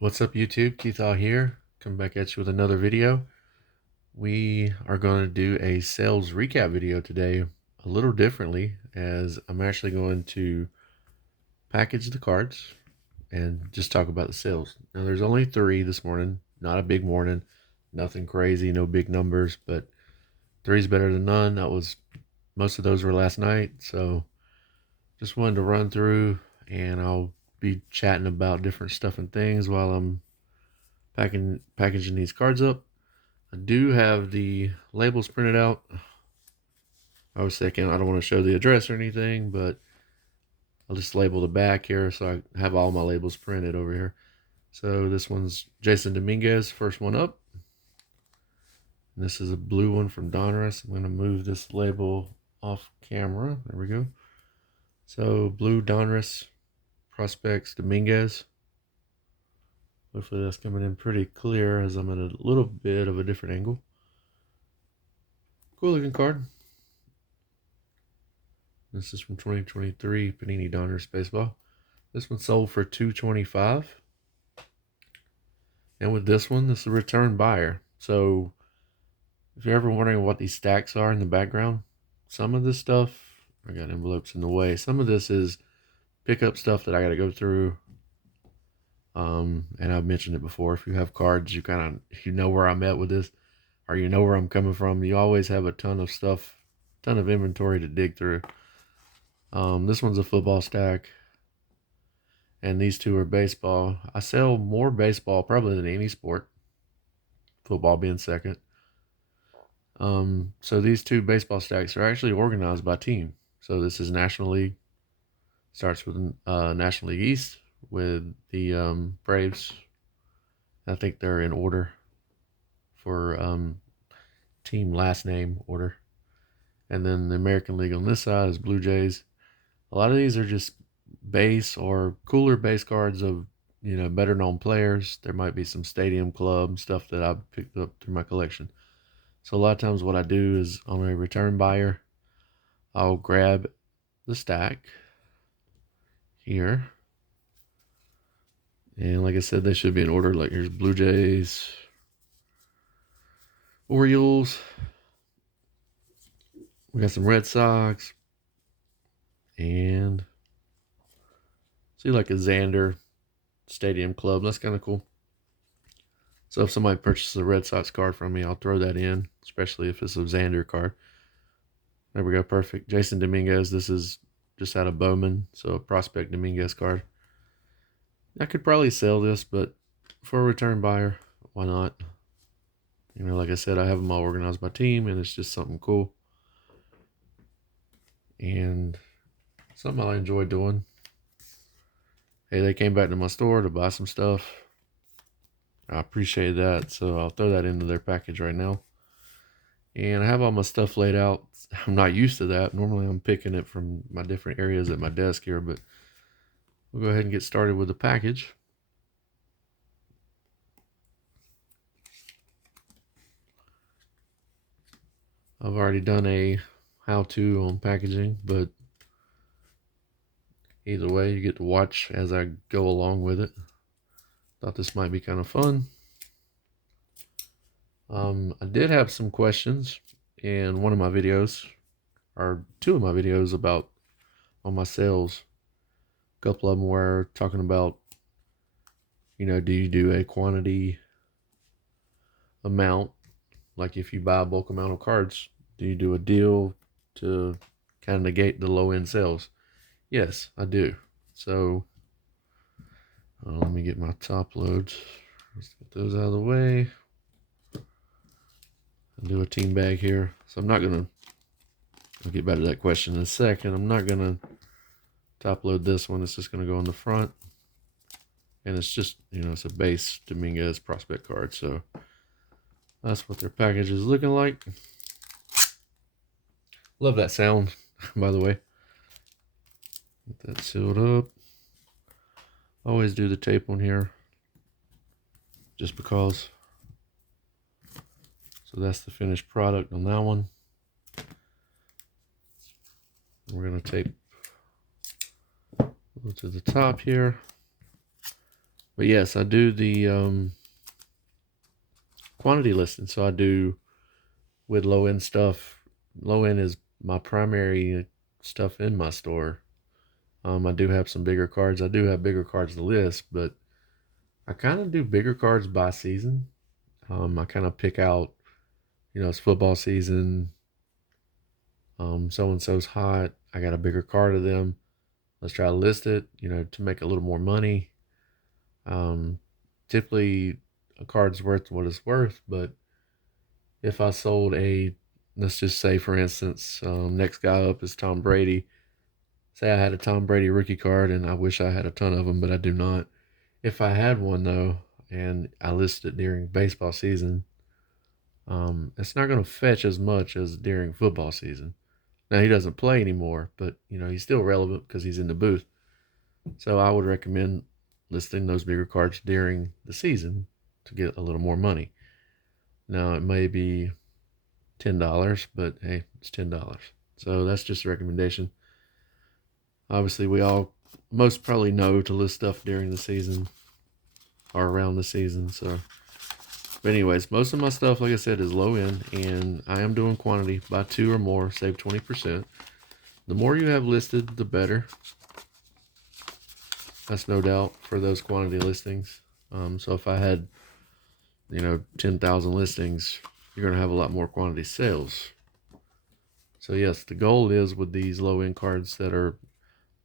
What's up, YouTube? Keith All here. Come back at you with another video. We are going to do a sales recap video today a little differently, as I'm actually going to package the cards and just talk about the sales. Now, there's only 3 this morning, not a big morning, nothing crazy, no big numbers, but 3's better than none. Most of those were last night, so just wanted to run through, and I'll be chatting about different stuff and things while I'm packaging these cards up. I do have the labels printed out. I was thinking I don't want to show the address or anything, but I'll just label the back here, so I have all my labels printed over here. So this one's Jasson Dominguez, first one up. And this is a blue one from Donruss. I'm going to move this label off camera. There we go. So blue Donruss Prospects Dominguez. Hopefully that's coming in pretty clear, as I'm at a little bit of a different angle. Cool looking card. This is from 2023 Panini Donruss Baseball. This one sold for $225. And with this one, this is a return buyer. So if you're ever wondering what these stacks are in the background, some of this stuff, I got envelopes in the way. Some of this is pickup stuff that I got to go through. And I've mentioned it before. If you have cards, you know where I'm at with this, or you know where I'm coming from. You always have a ton of stuff, ton of inventory to dig through. This one's a football stack, and these two are baseball. I sell more baseball probably than any sport, football being second. So these two baseball stacks are actually organized by team. So this is National League. Starts with National League East with the Braves. I think they're in order for team last name order. And then the American League on this side is Blue Jays. A lot of these are just base or cooler base cards of, better known players. There might be some Stadium Club stuff that I've picked up through my collection. So a lot of times what I do is, on a return buyer, I'll grab the stack here. And like I said, they should be in order. Like, here's Blue Jays, Orioles. We got some Red Sox. And see, like a Xander Stadium Club. That's kind of cool. So if somebody purchases a Red Sox card from me, I'll throw that in, especially if it's a Xander card. There we go, perfect. Jasson Dominguez, this is just out of Bowman, so a Prospect Dominguez card. I could probably sell this, but for a return buyer, why not? Like I said, I have them all organized by team, and it's just something cool. And something I enjoy doing. Hey, they came back to my store to buy some stuff. I appreciate that, so I'll throw that into their package right now. And I have all my stuff laid out. I'm not used to that. Normally I'm picking it from my different areas at my desk here, but we'll go ahead and get started with the package. I've already done a how-to on packaging, but either way, you get to watch as I go along with it. Thought this might be kind of fun. I did have some questions in one of my videos, or 2 of my videos, about on my sales. A couple of them were talking about, do you do a quantity amount? Like, if you buy a bulk amount of cards, do you do a deal to kind of negate the low end sales? Yes, I do. So let me get my top loads. Let's get those out of the way. I'll do a team bag here. So I'm not going to, I'll get back to that question in a second. I'm not going to top load this one. It's just going to go in the front. And it's just, it's a base Dominguez prospect card. So that's what their package is looking like. Love that sound, by the way. Get that sealed up. Always do the tape on here, just because. So that's the finished product on that one. We're going to tape to the top here. But yes, I do the quantity listing. So I do with low end stuff. Low end is my primary stuff in my store. I do have some bigger cards. I do have bigger cards to list, but I kind of do bigger cards by season. I kind of pick out, it's football season. So and so's hot. I got a bigger card of them. Let's try to list it, to make a little more money. Um, Typically, a card's worth what it's worth, but if I sold let's just say, for instance, next guy up is Tom Brady. Say I had a Tom Brady rookie card, and I wish I had a ton of them, but I do not. If I had one though, and I listed it during baseball season, it's not going to fetch as much as during football season. Now he doesn't play anymore, but he's still relevant because he's in the booth. So I would recommend listing those bigger cards during the season to get a little more money. Now it may be $10, but hey, it's $10. So that's just a recommendation. Obviously, most probably know to list stuff during the season or around the season. So, but anyways, most of my stuff, like I said, is low end, and I am doing quantity. Buy 2 or more, save 20%. The more you have listed, the better. That's no doubt for those quantity listings. So if I had, 10,000 listings, you're going to have a lot more quantity sales. So yes, the goal is with these low end cards that are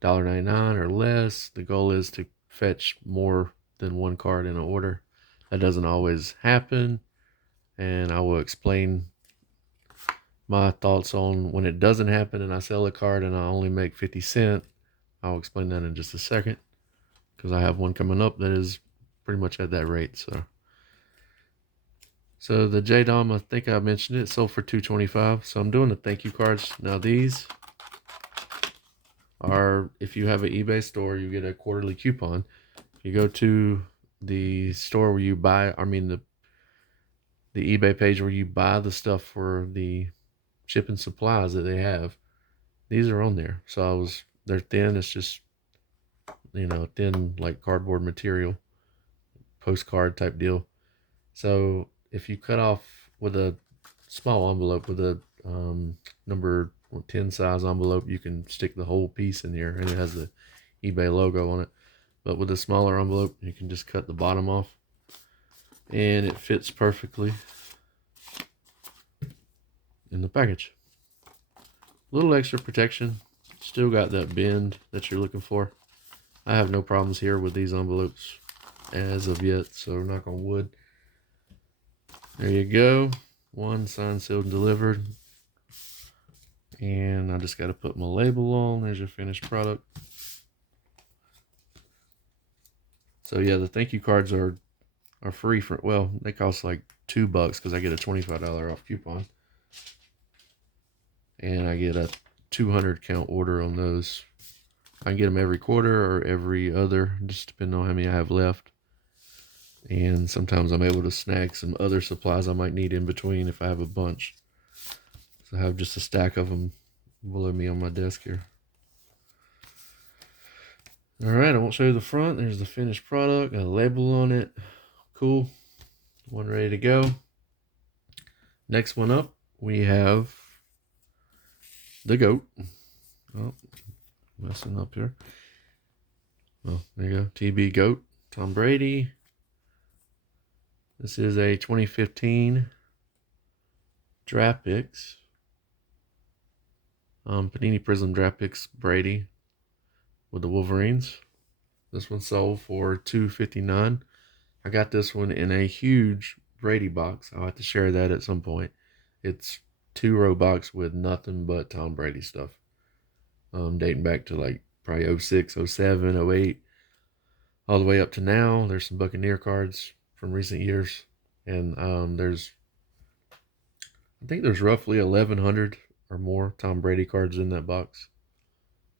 $1.99 or less, the goal is to fetch more than one card in an order. That doesn't always happen, and I will explain my thoughts on when it doesn't happen and I sell a card and I only make 50 cents. I'll explain that in just a second, because I have one coming up that is pretty much at that rate. So the J-Dom, I think I mentioned it, sold for $225. So I'm doing the thank you cards. Now these are, if you have an eBay store, you get a quarterly coupon. You go to the store where you buy, the eBay page where you buy the stuff for the shipping supplies that they have. These are on there. So they're thin. It's just, thin like cardboard material, postcard type deal. So if you cut off with a small envelope, with a number 10 size envelope, you can stick the whole piece in here, and it has the eBay logo on it. But with a smaller envelope, you can just cut the bottom off, and it fits perfectly in the package. A little extra protection. Still got that bend that you're looking for. I have no problems here with these envelopes as of yet, so knock on wood. There you go. One signed, sealed, and delivered. And I just got to put my label on. There's your finished product. So yeah, the thank you cards are free for, well, they cost like $2 because I get a $25 off coupon. And I get a 200 count order on those. I can get them every quarter or every other, just depending on how many I have left. And sometimes I'm able to snag some other supplies I might need in between if I have a bunch. So I have just a stack of them below me on my desk here. Alright, I won't show you the front. There's the finished product. Got a label on it. Cool. One ready to go. Next one up, we have the GOAT. Oh, messing up here. Oh, there you go. TB GOAT. Tom Brady. This is a 2015 Draft Picks. Panini Prism Draft Picks Brady with the Wolverines. This one sold for $259. I got this one in a huge Brady box. I'll have to share that at some point. It's 2-row box with nothing but Tom Brady stuff. Dating back to like probably 06, 07, 08, all the way up to now. There's some Buccaneer cards from recent years, and I think there's roughly 1,100 or more Tom Brady cards in that box.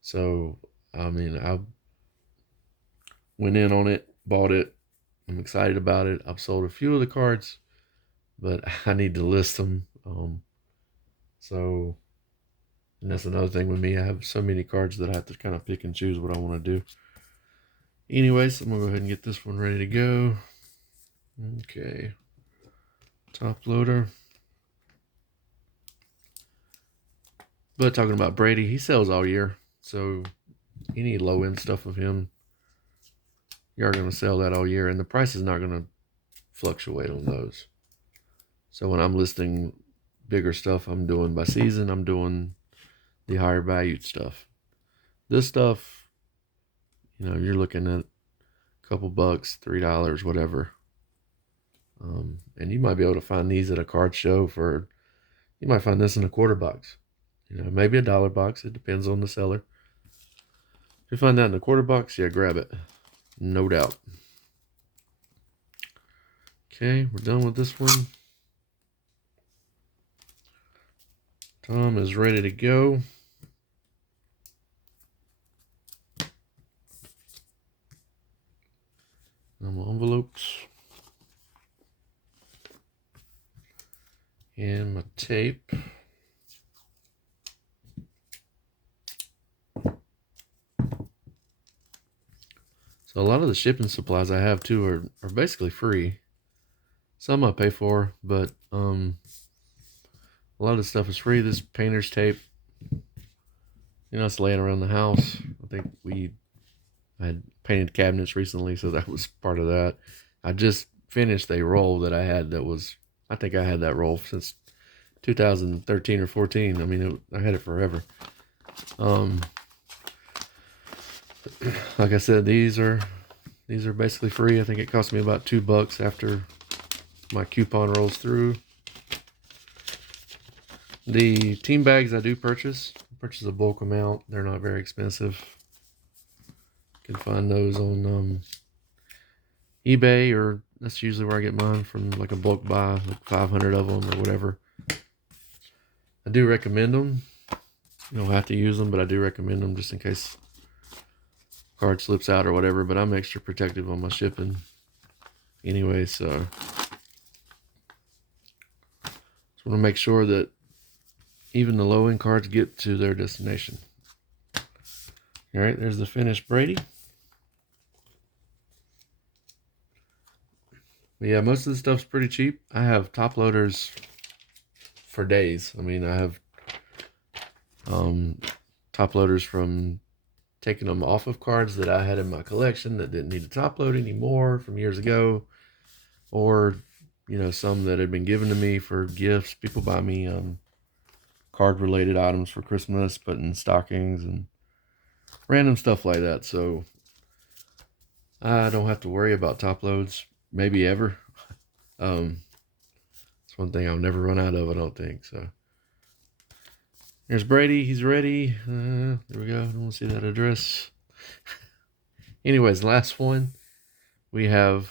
So I went in on it, bought it. I'm excited about it. I've sold a few of the cards, but I need to list them. And that's another thing with me. I have so many cards that I have to kind of pick and choose what I want to do. Anyways, I'm gonna go ahead and get this one ready to go. Okay, top loader. But talking about Brady, he sells all year, so any low end stuff of him, you're gonna sell that all year, and the price is not gonna fluctuate on those. So when I'm listing bigger stuff, I'm doing by season. I'm doing the higher valued stuff. This stuff, you're looking at a couple bucks, $3, whatever. And you might be able to find these at a card show for, you might find this in a quarter box, maybe $1 box. It depends on the seller. If you find that in a quarter box, yeah, grab it. No doubt. Okay, we're done with this one. Tom is ready to go. Envelopes. And my tape. So a lot of the shipping supplies I have too are basically free. Some I pay for, but a lot of the stuff is free. This painter's tape, it's laying around the house. I think I had painted cabinets recently, so that was part of that. I just finished a roll that I had I think I had that roll since 2013 or 14. I mean, I had it forever. Like I said, these are basically free. I think it cost me about $2 after my coupon rolls through. The team bags I do purchase a bulk amount. They're not very expensive. You can find those on eBay, or that's usually where I get mine from, like a bulk buy, like 500 of them or whatever. I do recommend them. You don't have to use them, but I do recommend them just in case card slips out or whatever. But I'm extra protective on my shipping anyway, so just want to make sure that even the low-end cards get to their destination. All right, there's the finished Brady. But yeah, most of the stuff's pretty cheap. I have top loaders for days. I mean, I have top loaders from taking them off of cards that I had in my collection that didn't need to top load anymore from years ago, or some that had been given to me for gifts. People buy me card related items for Christmas, put in stockings and random stuff like that. So I don't have to worry about top loads, maybe ever. It's one thing I'll never run out of, I don't think. So there's Brady. He's ready. There we go. I don't want to see that address. Anyways, last one. We have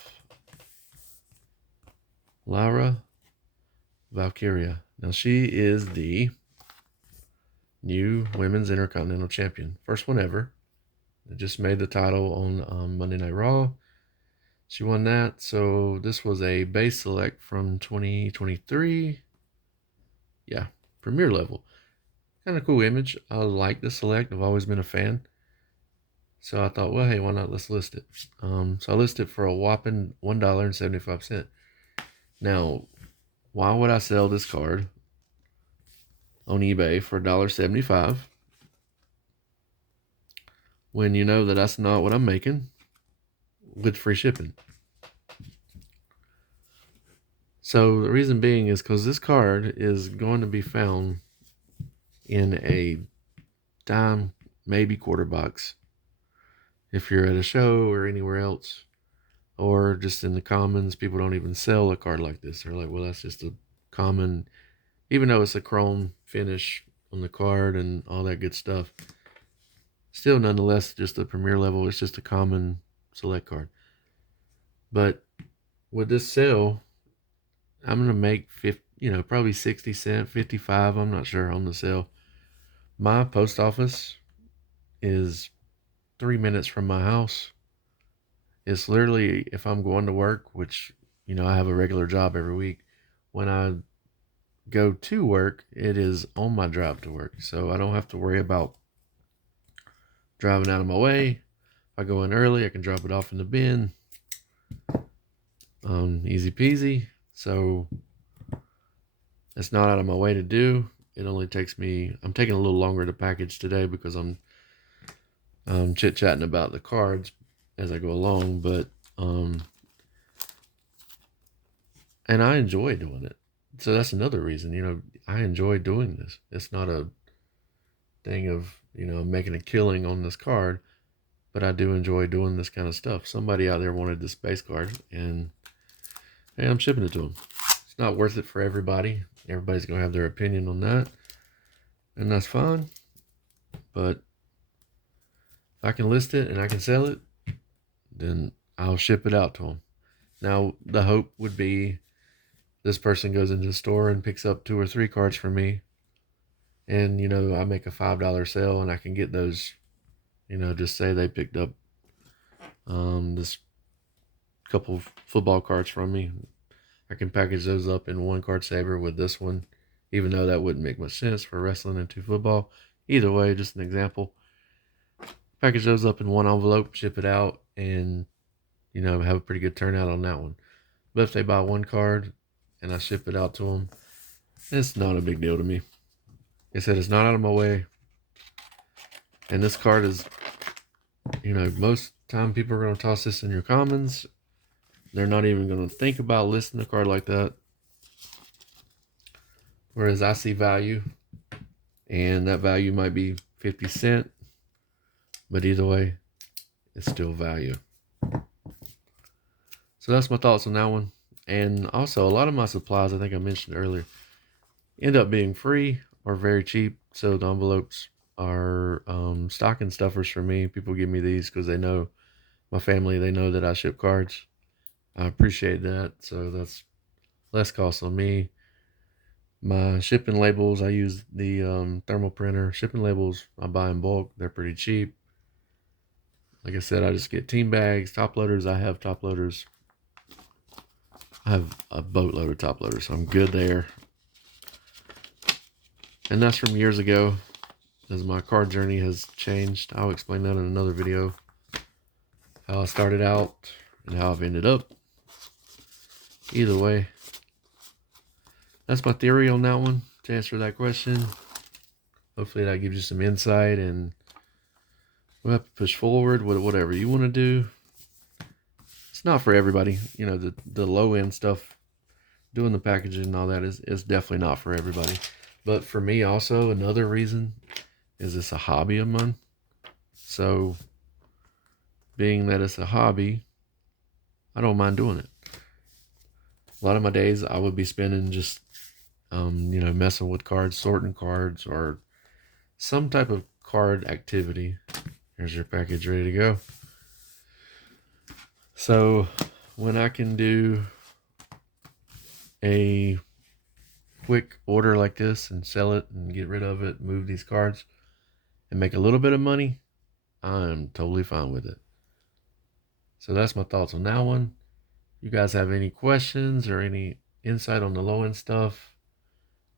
Lara Valkyria. Now she is the new Women's Intercontinental Champion. First one ever. They just made the title on Monday Night Raw. She won that. So this was a base select from 2023. Yeah, premier level. Kind of cool image. I like the select. I've always been a fan. So I thought, well, hey, why not? Let's list it. So I listed it for a whopping $1.75. Now, why would I sell this card on eBay for $1.75 when you know that that's not what I'm making with free shipping? So the reason being is because this card is going to be found in a dime, maybe quarter box, if you're at a show or anywhere else, or just in the commons. People don't even sell a card like this. They're like, well, that's just a common, even though it's a chrome finish on the card and all that good stuff. Still, nonetheless, just a premier level. It's just a common select card. But with this sale, I'm gonna make probably 60 cents, 55. I'm not sure on the sale. My post office is 3 minutes from my house. It's literally, if I'm going to work, which I have a regular job every week, when I go to work, it is on my drive to work, so I don't have to worry about driving out of my way. I go in early, I can drop it off in the bin. Easy peasy. So it's not out of my way to do. It only takes me, I'm taking a little longer to package today because I'm chit-chatting about the cards as I go along, but and I enjoy doing it. So that's another reason, I enjoy doing this. It's not a thing of, making a killing on this card, but I do enjoy doing this kind of stuff. Somebody out there wanted this base card, and hey, I'm shipping it to them. It's not worth it for everybody. Everybody's going to have their opinion on that, and that's fine. But if I can list it and I can sell it, then I'll ship it out to them. Now, the hope would be this person goes into the store and picks up 2 or 3 cards from me, and, I make a $5 sale and I can get those, just say they picked up this couple football cards from me. I can package those up in one card saver with this one, even though that wouldn't make much sense for wrestling and 2 football. Either way, just an example. Package those up in one envelope, ship it out, and, have a pretty good turnout on that one. But if they buy 1 card and I ship it out to them, it's not a big deal to me. Like I said, it's not out of my way. And this card is, most time people are going to toss this in your commons. They're not even going to think about listing a card like that. Whereas I see value, and that value might be 50 cents, but either way, it's still value. So that's my thoughts on that one. And also, a lot of my supplies, I think I mentioned earlier, end up being free or very cheap. So the envelopes are stocking stuffers for me. People give me these because they know my family, they know that I ship cards. I appreciate that. So that's less cost on me. My shipping labels, I use the thermal printer. Shipping labels, I buy in bulk. They're pretty cheap. Like I said, I just get team bags, top loaders. I have top loaders. I have a boatload of top loaders, so I'm good there. And that's from years ago. As my card journey has changed, I'll explain that in another video. How I started out and how I've ended up. Either way, that's my theory on that one, to answer that question. Hopefully that gives you some insight, and we'll have to push forward with whatever you want to do. It's not for everybody. The low end stuff, doing the packaging and all that is definitely not for everybody. But for me also, another reason is it's a hobby of mine. So being that it's a hobby, I don't mind doing it. A lot of my days I would be spending just, messing with cards, sorting cards, or some type of card activity. Here's your package ready to go. So when I can do a quick order like this and sell it and get rid of it, move these cards, and make a little bit of money, I'm totally fine with it. So that's my thoughts on that one. You guys have any questions or any insight on the low end stuff,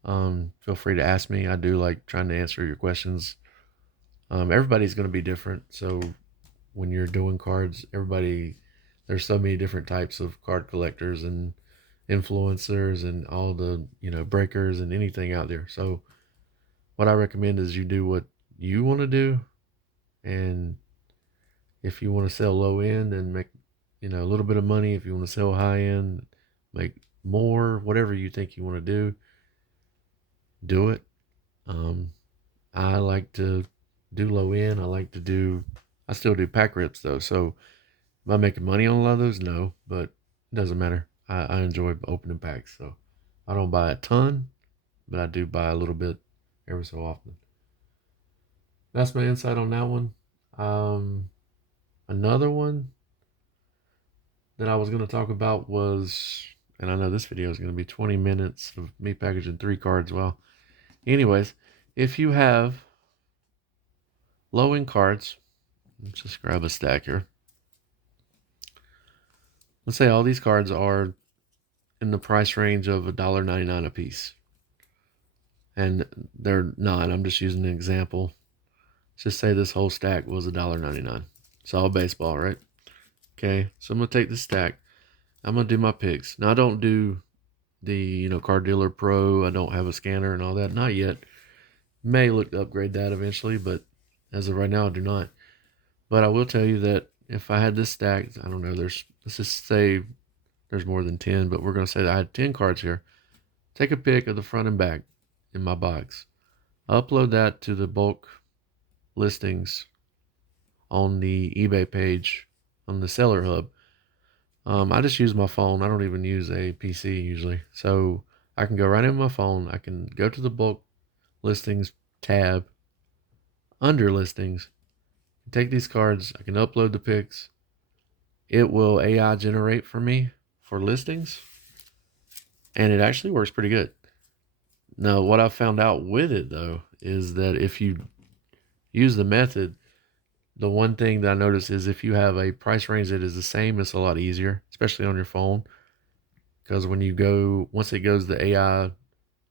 feel free to ask me. I do like trying to answer your questions. Everybody's going to be different. So when you're doing cards, there's so many different types of card collectors and influencers and all the, breakers and anything out there. So what I recommend is you do what you want to do. And if you want to sell low end and make, a little bit of money, if you want to sell high end, make more, whatever you think you want to do it. I like to do low end. I still do pack rips though. So am I making money on a lot of those? No, but it doesn't matter. I enjoy opening packs. So I don't buy a ton, but I do buy a little bit every so often. That's my insight on that one. Another one that I was going to talk about was, and I know this video is going to be 20 minutes of me packaging 3 cards. Well, anyways, if you have low end cards, let's just grab a stack here. Let's say all these cards are in the price range of $1.99 a piece. And they're not. I'm just using an example. Let's just say this whole stack was $1.99. It's all baseball, right? Okay, so I'm gonna take the stack. I'm gonna do my picks. Now I don't do the Card Dealer Pro. I don't have a scanner and all that. Not yet. May look to upgrade that eventually, but as of right now, I do not. But I will tell you that if I had this stacked, I don't know. Let's just say there's more than 10, but we're gonna say that I had 10 cards here. Take a pick of the front and back in my box. Upload that to the bulk listings on the eBay page on the Seller Hub. I just use my phone. I don't even use a PC usually. So I can go right in my phone. I can go to the bulk listings tab under listings. Take these cards. I can upload the pics. It will AI generate for me for listings. And it actually works pretty good. Now, what I found out with it though is that if you use the method, the one thing that I noticed is if you have a price range that is the same, it's a lot easier, especially on your phone. Because once it goes the AI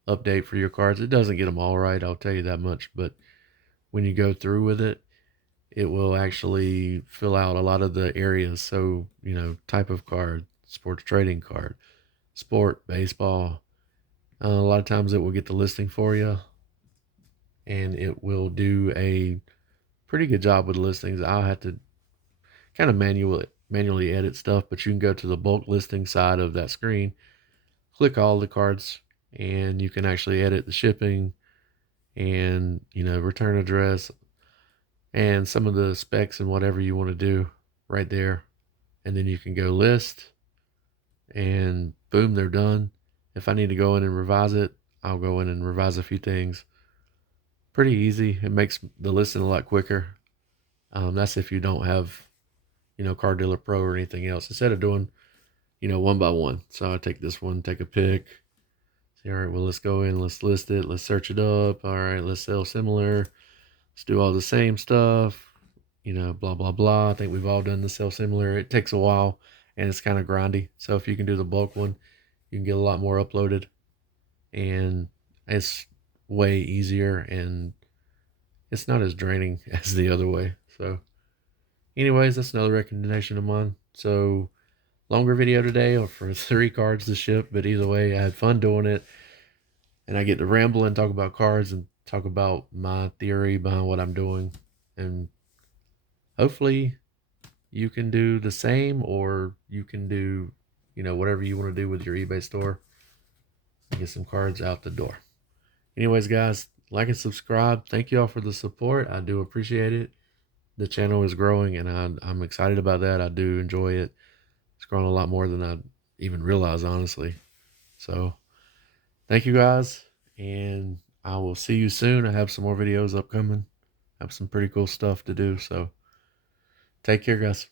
update for your cards, it doesn't get them all right, I'll tell you that much. But when you go through with it, it will actually fill out a lot of the areas. So, type of card, sports trading card, sport, baseball. A lot of times it will get the listing for you and it will do a pretty good job with listings. I'll have to kind of manually edit stuff, but you can go to the bulk listing side of that screen, click all the cards, and you can actually edit the shipping and return address and some of the specs and whatever you want to do right there. And then you can go list and boom, they're done. If I need to go in and revise it, I'll go in and revise a few things. Pretty easy. It makes the listing a lot quicker. That's if you don't have Card Dealer Pro or anything else, instead of doing one by one. So I take this one, take a pick. Say, all right, well, let's go in, let's list it, let's search it up. All right, let's sell similar. Let's do all the same stuff, blah, blah, blah. I think we've all done the sell similar. It takes a while and it's kind of grindy. So if you can do the bulk one, you can get a lot more uploaded and it's way easier and it's not as draining as the other way. So anyways, that's another recommendation of mine. So longer video today or for 3 cards to ship, but either way, I had fun doing it and I get to ramble and talk about cards and talk about my theory behind what I'm doing. And hopefully you can do the same, or you can do, whatever you want to do with your eBay store and get some cards out the door. Anyways, guys, like and subscribe. Thank you all for the support. I do appreciate it. The channel is growing and I'm excited about that. I do enjoy it. It's growing a lot more than I even realized, honestly. So thank you guys, and I will see you soon. I have some more videos upcoming. I have some pretty cool stuff to do. So take care, guys.